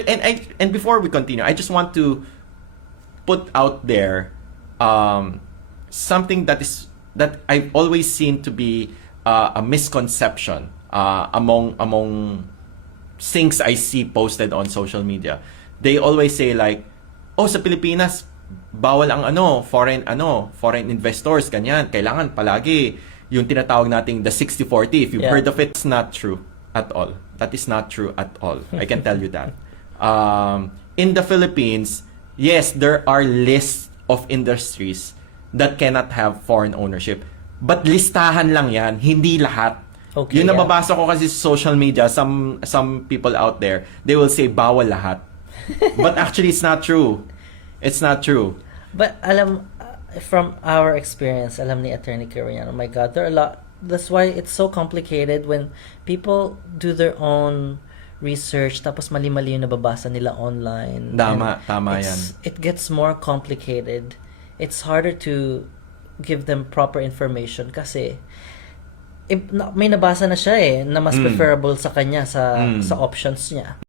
and before we continue, I just want to put out there something that I've always seen to be a misconception among things I see posted on social media. They always say like, oh, sa Pilipinas bawal ang foreign investors, ganyan. Kailangan palagi yung tinatawag nating the 60-40. If you've heard of it, it's not true at all. That is not true at all. I can tell you that. In the Philippines, yes, there are lists of industries that cannot have foreign ownership. But listahan lang yan, hindi lahat. Okay, Yung nababasa ko kasi sa social media, some people out there, they will say bawal lahat. But actually, it's not true. It's not true. But from our experience, alam ni Attorney Karian, oh my God, there are a lot. That's why it's so complicated when people do their own research, tapos mali-mali yung nababasa nila online. Tama yan. It gets more complicated. It's harder to give them proper information kasi may nabasa na siya na mas preferable sa kanya sa options niya.